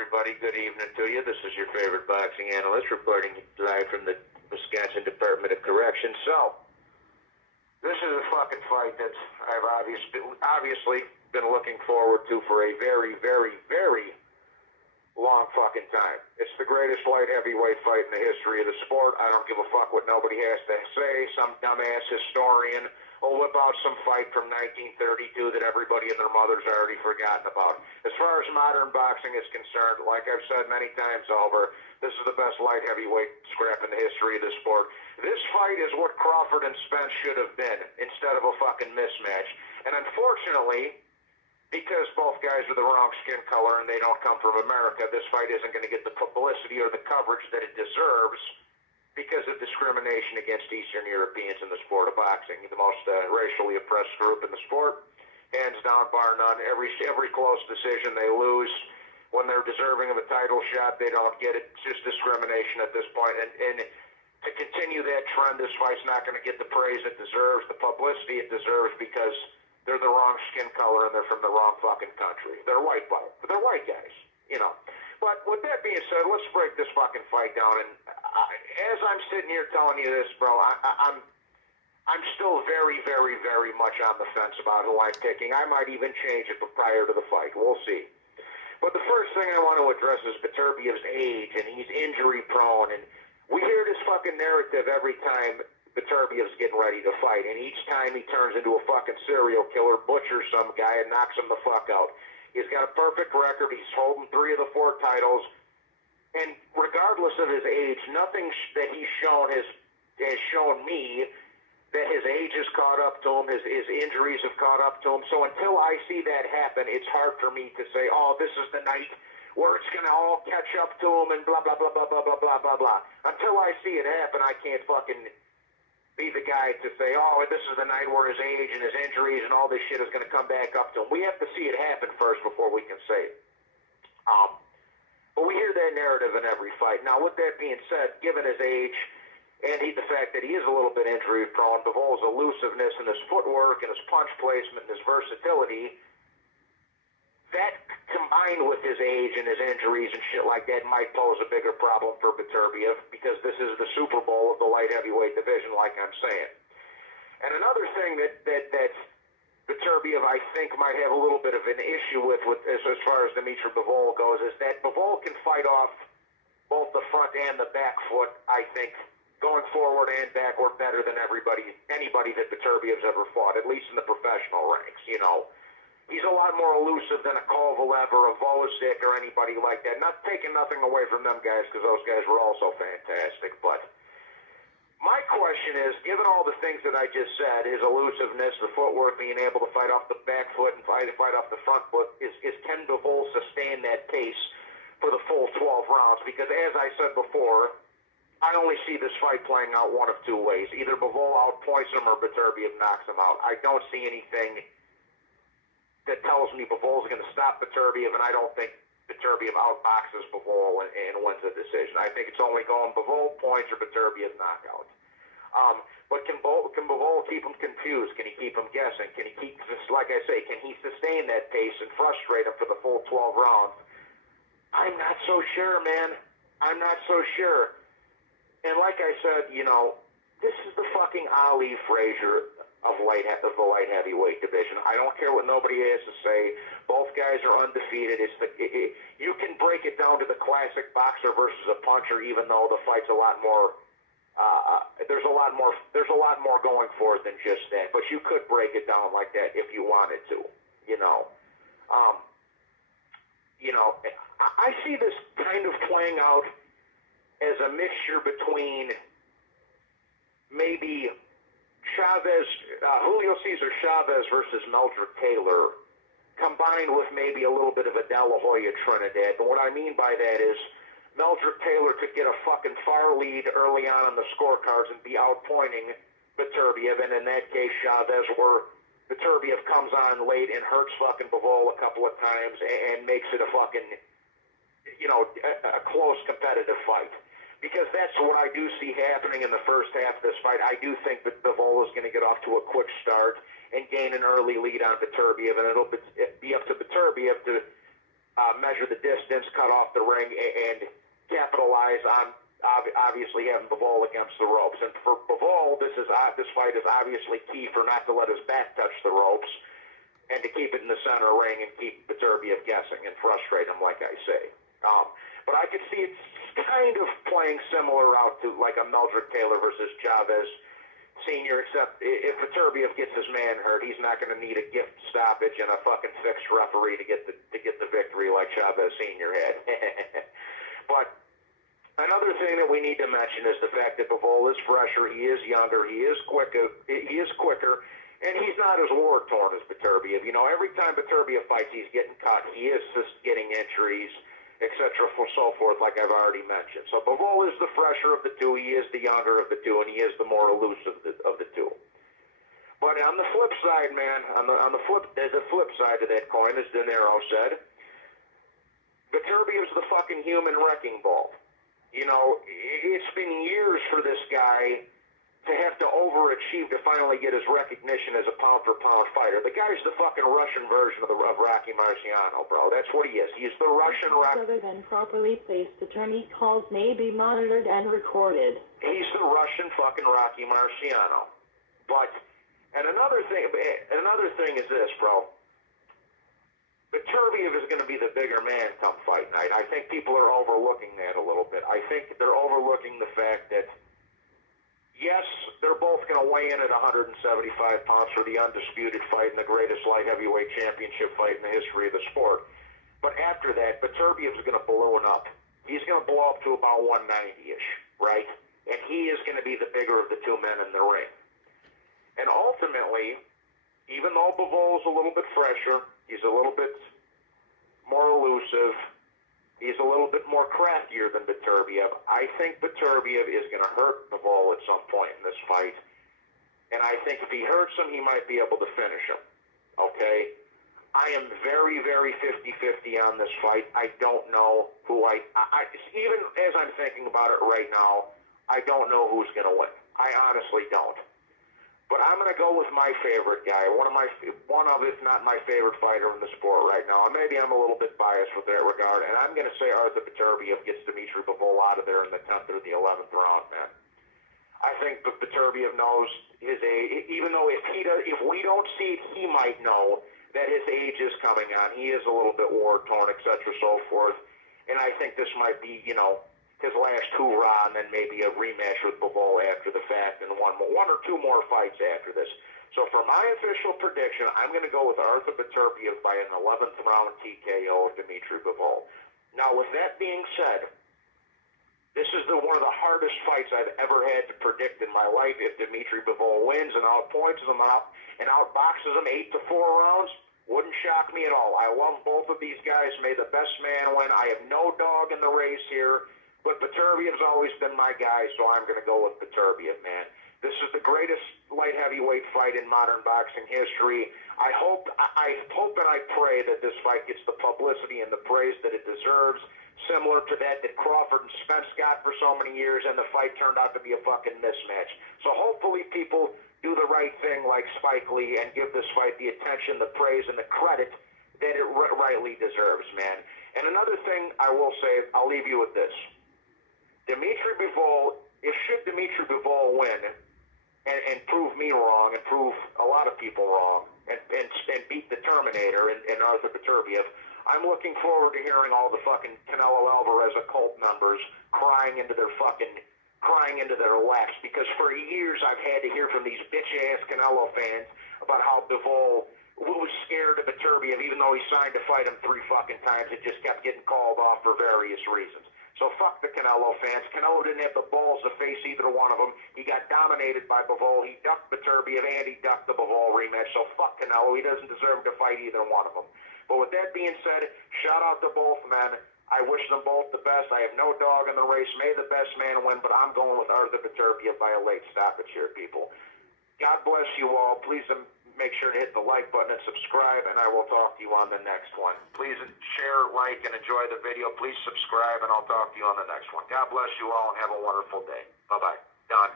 everybody. Good evening to you. This is your favorite boxing analyst reporting live from the Wisconsin Department of Corrections. So, this is a fucking fight that I've obviously been looking forward to for a very, very, very long fucking time. It's the greatest light heavyweight fight in the history of the sport. I don't give a fuck what nobody has to say. Some dumbass historian will whip out some fight from 1932 that everybody and their mother's already forgotten about. As far as modern boxing is concerned, like I've said many times over, this is the best light heavyweight scrap in the history of the sport. This fight is what Crawford and Spence should have been instead of a fucking mismatch. And unfortunately, because both guys are the wrong skin color and they don't come from America, this fight isn't going to get the publicity or the coverage that it deserves because of discrimination against Eastern Europeans in the sport of boxing, the most racially oppressed group in the sport, hands down, bar none. Every close decision they lose. When they're deserving of a title shot, they don't get it. It's just discrimination at this point. And to continue that trend, this fight's not going to get the praise it deserves, the publicity it deserves, because they're the wrong skin color and they're from the wrong fucking country. They're white guys, you know. But with that being said, let's break this fucking fight down. And as I'm sitting here telling you this, bro, I'm still very, very, very much on the fence about who I'm picking. I might even change it prior to the fight. We'll see. But the first thing I want to address is Beterbiev's age, and he's injury prone. And we hear this fucking narrative every time Beterbiev's getting ready to fight. And each time he turns into a fucking serial killer, butchers some guy, and knocks him the fuck out. He's got a perfect record. He's holding 3 of the 4 titles. And regardless of his age, nothing that he's shown has shown me that his age has caught up to him, his injuries have caught up to him. So until I see that happen, it's hard for me to say, oh, this is the night where it's going to all catch up to him and blah, blah, blah, blah, blah, blah, blah, blah, blah. Until I see it happen, I can't fucking be the guy to say, oh, this is the night where his age and his injuries and all this shit is going to come back up to him. We have to see it happen first before we can say it. But we hear that narrative in every fight. Now, with that being said, given his age and the fact that he is a little bit injury prone, Bivol's elusiveness and his footwork and his punch placement and his versatility, that combined with his age and his injuries and shit like that might pose a bigger problem for Beterbiev, because this is the Super Bowl of the light heavyweight division, like I'm saying. And another thing that Beterbiev, I think, might have a little bit of an issue with as far as Dmitry Bivol goes, is that Bivol can fight off both the front and the back foot, I think, going forward and backward better than anybody that Beterbiev's ever fought, at least in the professional ranks, you know. He's a lot more elusive than a Kovalev or a Vozick or anybody like that. Not taking nothing away from them guys, because those guys were also fantastic. But my question is, given all the things that I just said, his elusiveness, the footwork, being able to fight off the back foot and fight off the front foot, is can Bivol sustain that pace for the full 12 rounds? Because as I said before, I only see this fight playing out one of 2 ways. Either Bivol outpoints him or Beterbiev knocks him out. I don't see anything that tells me Bivol's going to stop Beterbiev, and I don't think Beterbiev outboxes Bivol and wins the decision. I think it's only going Bivol points or Beterbiev knockout. But can Bivol keep him confused? Can he keep him guessing? Can he keep, like I say, can he sustain that pace and frustrate him for the full 12 rounds? I'm not so sure, man. I'm not so sure. And like I said, you know, this is the fucking Ali Frazier of the light heavyweight division. I don't care what nobody has to say. Both guys are undefeated. You can break it down to the classic boxer versus a puncher, even though the fight's a lot more. There's a lot more going for it than just that. But you could break it down like that if you wanted to. You know. I see this kind of playing out as a mixture between maybe Julio Cesar Chavez versus Meldrick Taylor, combined with maybe a little bit of a De La Hoya Trinidad. And what I mean by that is Meldrick Taylor could get a fucking far lead early on the scorecards and be outpointing Beterbiev, and in that case Chavez, where Beterbiev comes on late and hurts fucking Bivol a couple of times and makes it a fucking, you know, a close competitive fight. Because that's what I do see happening in the first half of this fight. I do think that Bivol is going to get off to a quick start and gain an early lead on Beterbiev, and it'll be up to Beterbiev to measure the distance, cut off the ring, and capitalize on obviously having Bivol against the ropes. And for Bivol, this fight is obviously key for not to let his back touch the ropes and to keep it in the center ring and keep Beterbiev guessing and frustrate him, like I say. But I could see it's kind of playing similar out to like a Meldrick Taylor versus Chavez Senior, except if Beterbiev gets his man hurt, he's not going to need a gift stoppage and a fucking fixed referee to get the victory like Chavez Senior had. But another thing that we need to mention is the fact that Bivol is fresher, he is younger, he is quicker, and he's not as war-torn as Beterbiev. You know, every time Beterbiev fights, he's getting cut, he is just getting injuries, etc., so forth, like I've already mentioned. So Bivol is the fresher of the two, he is the younger of the two, and he is the more elusive of the two. But on the flip side, man, there's a flip side to that coin, as De Niro said. Beterbiev's the fucking human wrecking ball. You know, it's been years for this guy to have to overachieve to finally get his recognition as a pound-for-pound fighter. The guy's the fucking Russian version of Rocky Marciano, bro. That's what he is. He's the Russian Rocky. Other than properly placed, attorney calls may be monitored and recorded. He's the Russian fucking Rocky Marciano. But, and another thing is this, bro. Beterbiev is going to be the bigger man come fight night. I think people are overlooking that a little bit. I think they're overlooking the fact that, yes, they're both going to weigh in at 175 pounds for the undisputed fight and the greatest light heavyweight championship fight in the history of the sport. But after that, Beterbiev is going to balloon up. He's going to blow up to about 190-ish, right? And he is going to be the bigger of the two men in the ring. And ultimately, even though Bivol's a little bit fresher, he's a little bit more elusive, he's a little bit more craftier than Beterbiev, I think Beterbiev is going to hurt Bivol at some point in this fight. And I think if he hurts him, he might be able to finish him. Okay? I am very, very 50-50 on this fight. I don't know who even as I'm thinking about it right now, I don't know who's going to win. I honestly don't. But I'm going to go with my favorite guy, one of, if not my favorite fighter in the sport right now. And maybe I'm a little bit biased with that regard. And I'm going to say Artur Beterbiev gets Dmitry Bivol out of there in the 10th or the 11th round, man. I think Beterbiev knows his age, even though if we don't see it, he might know that his age is coming on. He is a little bit war-torn, etc., so forth. And I think this might be, you know, his last hoorah, and then maybe a rematch with Bivol after the fact, and one or two more fights after this. So for my official prediction, I'm going to go with Artur Beterbiev by an 11th round TKO of Dmitry Bivol. Now, with that being said, this is one of the hardest fights I've ever had to predict in my life. If Dmitry Bivol wins and outpoints him out and outboxes him 8-4 rounds, wouldn't shock me at all. I love both of these guys. May the best man win. I have no dog in the race here. But Beterbiev's always been my guy, so I'm going to go with Beterbiev, man. This is the greatest light heavyweight fight in modern boxing history. I hope and I pray that this fight gets the publicity and the praise that it deserves, similar to that Crawford and Spence got for so many years, and the fight turned out to be a fucking mismatch. So hopefully people do the right thing like Spike Lee and give this fight the attention, the praise, and the credit that it rightly deserves, man. And another thing I will say, I'll leave you with this. Dmitry Bivol, should Dmitry Bivol win and prove me wrong and prove a lot of people wrong and beat the Terminator and Artur Beterbiev, I'm looking forward to hearing all the fucking Canelo Alvarez occult members crying into their laps, because for years I've had to hear from these bitch-ass Canelo fans about how Bivol was scared of Beterbiev even though he signed to fight him 3 fucking times. It just kept getting called off for various reasons. So fuck the Canelo fans. Canelo didn't have the balls to face either one of them. He got dominated by Bivol. He ducked Beterbiev and he ducked the Bivol rematch. So fuck Canelo. He doesn't deserve to fight either one of them. But with that being said, shout out to both men. I wish them both the best. I have no dog in the race. May the best man win, but I'm going with Artur Beterbiev by a late stoppage here, people. God bless you all. Please make sure to hit the like button and subscribe, and I will talk to you on the next one. Please share, like, and enjoy the video. Please subscribe, and I'll talk to you on the next one. God bless you all, and have a wonderful day. Bye-bye. Done.